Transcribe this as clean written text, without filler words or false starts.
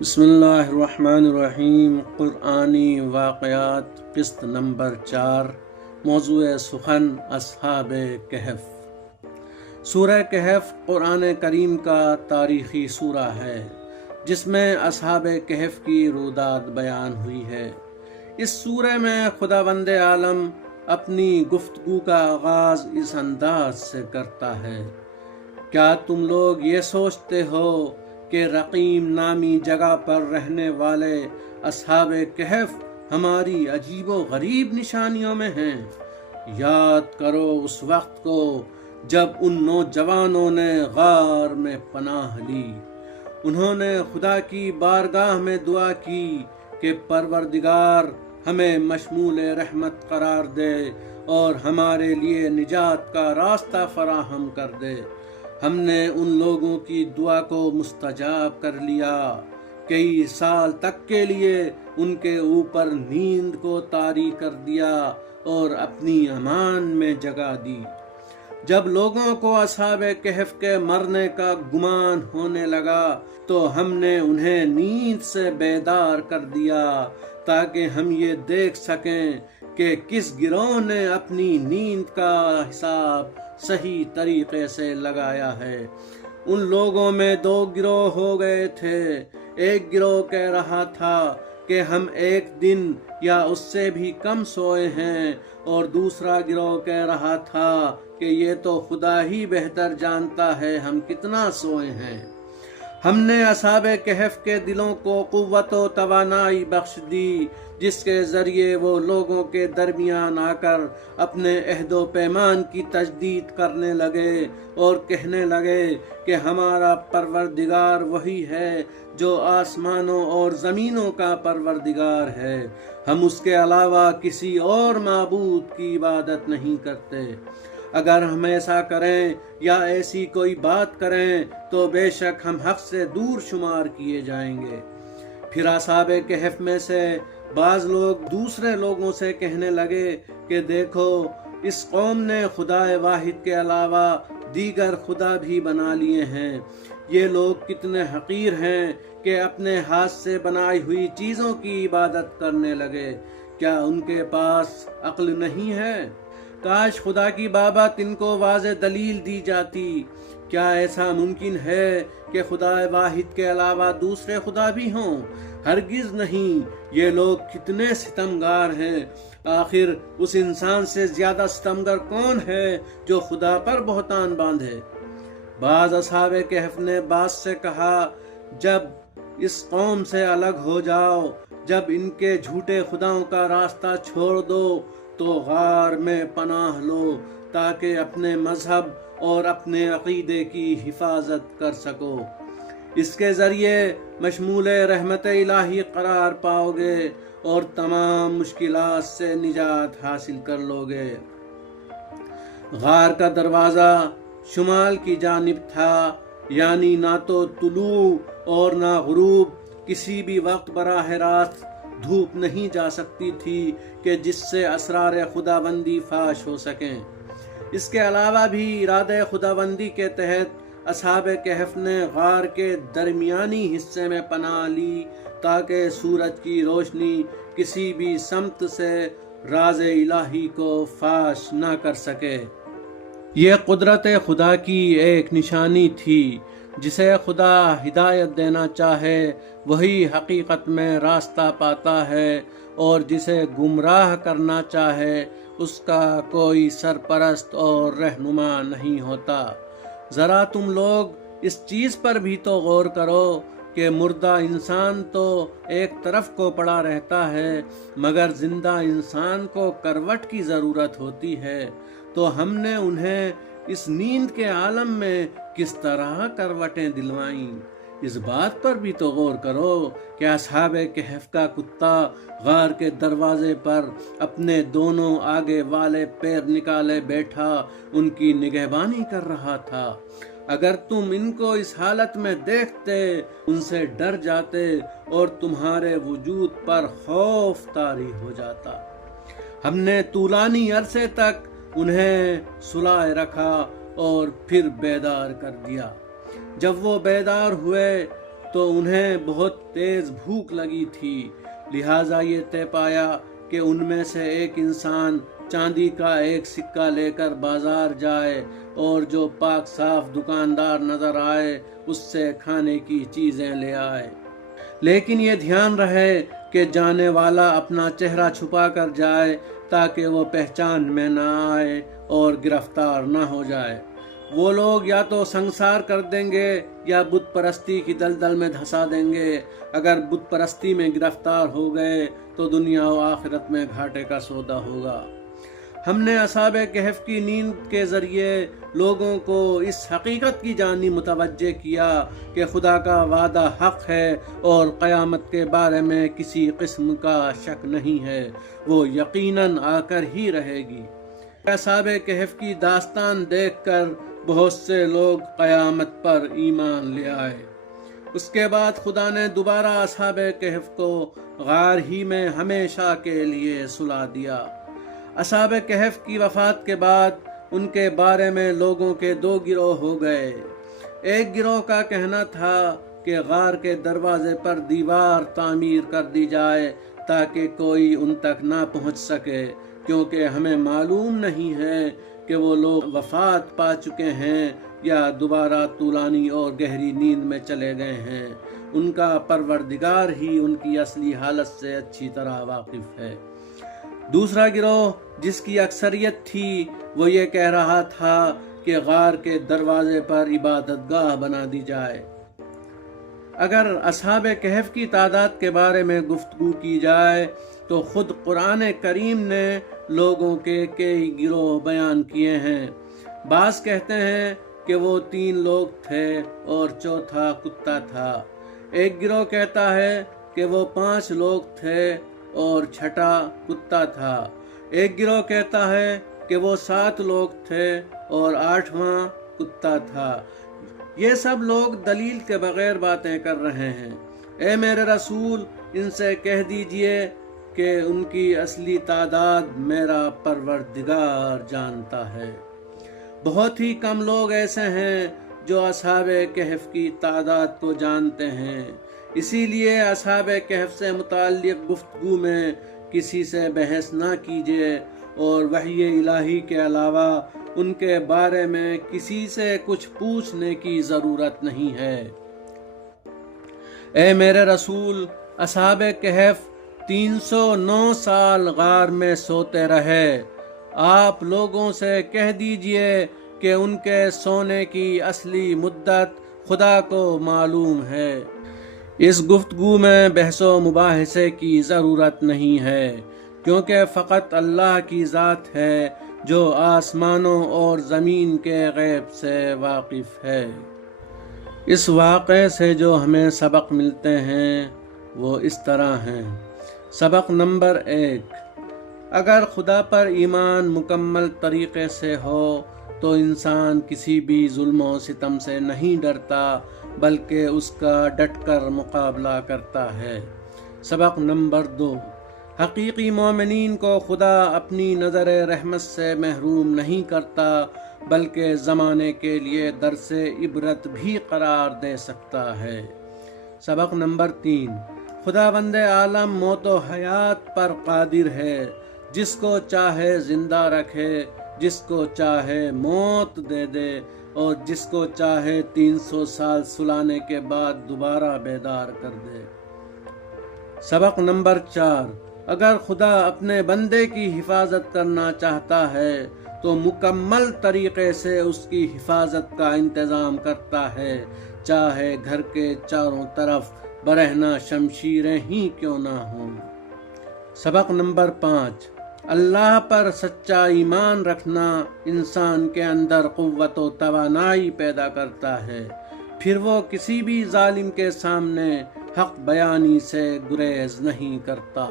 بسم اللہ الرحمن الرحیم۔ قرآنی واقعات قسط نمبر 4، موضوع سخن اصحاب کہف۔ سورہ کہف قرآن کریم کا تاریخی سورہ ہے جس میں اصحاب کہف کی روداد بیان ہوئی ہے۔ اس سورہ میں خداوند عالم اپنی گفتگو کا آغاز اس انداز سے کرتا ہے: کیا تم لوگ یہ سوچتے ہو کہ رقیم نامی جگہ پر رہنے والے اصحاب کہف ہماری عجیب و غریب نشانیوں میں ہیں؟ یاد کرو اس وقت کو جب ان نوجوانوں نے غار میں پناہ لی۔ انہوں نے خدا کی بارگاہ میں دعا کی کہ پروردگار ہمیں مشمول رحمت قرار دے اور ہمارے لیے نجات کا راستہ فراہم کر دے۔ ہم نے ان لوگوں کی دعا کو مستجاب کر لیا، کئی سال تک کے لیے ان کے اوپر نیند کو طاری کر دیا اور اپنی امان میں جگہ دی۔ جب لوگوں کو اصحاب کہف کے مرنے کا گمان ہونے لگا تو ہم نے انہیں نیند سے بیدار کر دیا تاکہ ہم یہ دیکھ سکیں کہ کس گروہ نے اپنی نیند کا حساب صحیح طریقے سے لگایا ہے۔ ان لوگوں میں 2 گروہ ہو گئے تھے۔ ایک گروہ کہہ رہا تھا کہ ہم ایک دن یا اس سے بھی کم سوئے ہیں، اور دوسرا گروہ کہہ رہا تھا کہ یہ تو خدا ہی بہتر جانتا ہے ہم کتنا سوئے ہیں۔ ہم نے اصحاب کہف کے دلوں کو قوت و توانائی بخش دی جس کے ذریعے وہ لوگوں کے درمیان آ کر اپنے عہد و پیمان کی تجدید کرنے لگے اور کہنے لگے کہ ہمارا پروردگار وہی ہے جو آسمانوں اور زمینوں کا پروردگار ہے، ہم اس کے علاوہ کسی اور معبود کی عبادت نہیں کرتے۔ اگر ہم ایسا کریں یا ایسی کوئی بات کریں تو بے شک ہم حق سے دور شمار کیے جائیں گے۔ پھر اصحاب کہف میں سے بعض لوگ دوسرے لوگوں سے کہنے لگے کہ دیکھو، اس قوم نے خدا واحد کے علاوہ دیگر خدا بھی بنا لیے ہیں۔ یہ لوگ کتنے حقیر ہیں کہ اپنے ہاتھ سے بنائی ہوئی چیزوں کی عبادت کرنے لگے۔ کیا ان کے پاس عقل نہیں ہے؟ کاش خدا کی بابت ان کو واضح دلیل دی جاتی۔ کیا ایسا ممکن ہے کہ خدا واحد کے علاوہ دوسرے خدا بھی ہوں؟ ہرگز نہیں۔ یہ لوگ کتنے ستمگار ہیں۔ آخر اس انسان سے زیادہ ستمگر کون ہے جو خدا پر بہتان باندھے؟ بعض اصحاب کہف نے بعض سے کہا، جب اس قوم سے الگ ہو جاؤ، جب ان کے جھوٹے خداؤں کا راستہ چھوڑ دو تو غار میں پناہ لو تاکہ اپنے مذہب اور اپنے عقیدے کی حفاظت کر سکو۔ اس کے ذریعے مشمول رحمت الہی قرار پاؤ گے اور تمام مشکلات سے نجات حاصل کر لو گے۔ غار کا دروازہ شمال کی جانب تھا، یعنی نہ تو طلوع اور نہ غروب کسی بھی وقت براہ راست دھوپ نہیں جا سکتی تھی کہ جس سے اسرار خداوندی فاش ہو سکیں۔ اس کے علاوہ بھی ارادہ خداوندی کے تحت اصحاب کہف نے غار کے درمیانی حصے میں پناہ لی تاکہ سورج کی روشنی کسی بھی سمت سے راز الہی کو فاش نہ کر سکے۔ یہ قدرت خدا کی ایک نشانی تھی۔ جسے خدا ہدایت دینا چاہے وہی حقیقت میں راستہ پاتا ہے، اور جسے گمراہ کرنا چاہے اس کا کوئی سرپرست اور رہنما نہیں ہوتا۔ ذرا تم لوگ اس چیز پر بھی تو غور کرو کہ مردہ انسان تو ایک طرف کو پڑا رہتا ہے، مگر زندہ انسان کو کروٹ کی ضرورت ہوتی ہے، تو ہم نے انہیں اس نیند کے عالم میں کس طرح کروٹیں دلوائیں۔ اس بات پر بھی تو غور کرو کہ اصحاب کہف کا کتا غار کے دروازے پر اپنے دونوں آگے والے پیر نکالے بیٹھا ان کی نگہبانی کر رہا تھا۔ اگر تم ان کو اس حالت میں دیکھتے، ان سے ڈر جاتے اور تمہارے وجود پر خوف طاری ہو جاتا۔ ہم نے طولانی عرصے تک انہیں سلائے رکھا اور پھر بیدار کر دیا۔ جب وہ بیدار ہوئے تو انہیں بہت تیز بھوک لگی تھی، لہٰذا یہ طے پایا کہ ان میں سے ایک انسان چاندی کا ایک سکہ لے کر بازار جائے اور جو پاک صاف دکاندار نظر آئے اس سے کھانے کی چیزیں لے آئے، لیکن یہ دھیان رہے کہ جانے والا اپنا چہرہ چھپا کر جائے تاکہ وہ پہچان میں نہ آئے اور گرفتار نہ ہو جائے۔ وہ لوگ یا تو سنگسار کر دیں گے یا بت پرستی کی دلدل میں دھسا دیں گے۔ اگر بت پرستی میں گرفتار ہو گئے تو دنیا و آخرت میں گھاٹے کا سودا ہوگا۔ ہم نے اصحاب کہف کی نیند کے ذریعے لوگوں کو اس حقیقت کی جانب متوجہ کیا کہ خدا کا وعدہ حق ہے اور قیامت کے بارے میں کسی قسم کا شک نہیں ہے، وہ یقیناً آ کر ہی رہے گی۔ اصحاب کہف کی داستان دیکھ کر بہت سے لوگ قیامت پر ایمان لے آئے۔ اس کے بعد خدا نے دوبارہ اصحاب کہف کو غار ہی میں ہمیشہ کے لیے سلا دیا۔ اصحاب کہف کی وفات کے بعد ان کے بارے میں لوگوں کے دو گروہ ہو گئے۔ ایک گروہ کا کہنا تھا کہ غار کے دروازے پر دیوار تعمیر کر دی جائے تاکہ کوئی ان تک نہ پہنچ سکے، کیونکہ ہمیں معلوم نہیں ہے کہ وہ لوگ وفات پا چکے ہیں یا دوبارہ طولانی اور گہری نیند میں چلے گئے ہیں۔ ان کا پروردگار ہی ان کی اصلی حالت سے اچھی طرح واقف ہے۔ دوسرا گروہ جس کی اکثریت تھی وہ یہ کہہ رہا تھا کہ غار کے دروازے پر عبادت گاہ بنا دی جائے۔ اگر اصحاب کہف کی تعداد کے بارے میں گفتگو کی جائے تو خود قرآن کریم نے لوگوں کے کئی گروہ بیان کیے ہیں۔ بعض کہتے ہیں کہ وہ 3 لوگ تھے اور چوتھا کتا تھا۔ ایک گروہ کہتا ہے کہ وہ 5 لوگ تھے اور چھٹا کتا تھا۔ ایک گروہ کہتا ہے کہ وہ 7 لوگ تھے اور 8واں کتا تھا۔ یہ سب لوگ دلیل کے بغیر باتیں کر رہے ہیں۔ اے میرے رسول، ان سے کہہ دیجئے کہ ان کی اصلی تعداد میرا پروردگار جانتا ہے۔ بہت ہی کم لوگ ایسے ہیں جو اصحاب کہف کی تعداد کو جانتے ہیں، اسی لیے اصحاب کہف سے متعلق گفتگو میں کسی سے بحث نہ کیجیے اور وحی الہی کے علاوہ ان کے بارے میں کسی سے کچھ پوچھنے کی ضرورت نہیں ہے۔ اے میرے رسول، اصحاب کہف 309 سال غار میں سوتے رہے۔ آپ لوگوں سے کہہ دیجئے کہ ان کے سونے کی اصلی مدت خدا کو معلوم ہے۔ اس گفتگو میں بحث و مباحثے کی ضرورت نہیں ہے، کیونکہ فقط اللہ کی ذات ہے جو آسمانوں اور زمین کے غیب سے واقف ہے۔ اس واقعے سے جو ہمیں سبق ملتے ہیں وہ اس طرح ہیں۔ سبق نمبر 1، اگر خدا پر ایمان مکمل طریقے سے ہو تو انسان کسی بھی ظلم و ستم سے نہیں ڈرتا بلکہ اس کا ڈٹ کر مقابلہ کرتا ہے۔ سبق نمبر 2، حقیقی مومنین کو خدا اپنی نظر رحمت سے محروم نہیں کرتا بلکہ زمانے کے لیے درس عبرت بھی قرار دے سکتا ہے۔ سبق نمبر 3، خداوند عالم موت و حیات پر قادر ہے، جس کو چاہے زندہ رکھے، جس کو چاہے موت دے دے اور جس کو چاہے 300 سال سلانے کے بعد دوبارہ بیدار کر دے۔ سبق نمبر 4، اگر خدا اپنے بندے کی حفاظت کرنا چاہتا ہے تو مکمل طریقے سے اس کی حفاظت کا انتظام کرتا ہے، چاہے گھر کے چاروں طرف برہنہ شمشیریں ہی کیوں نہ ہوں۔ سبق نمبر 5، اللہ پر سچا ایمان رکھنا انسان کے اندر قوت و توانائی پیدا کرتا ہے، پھر وہ کسی بھی ظالم کے سامنے حق بیانی سے گریز نہیں کرتا۔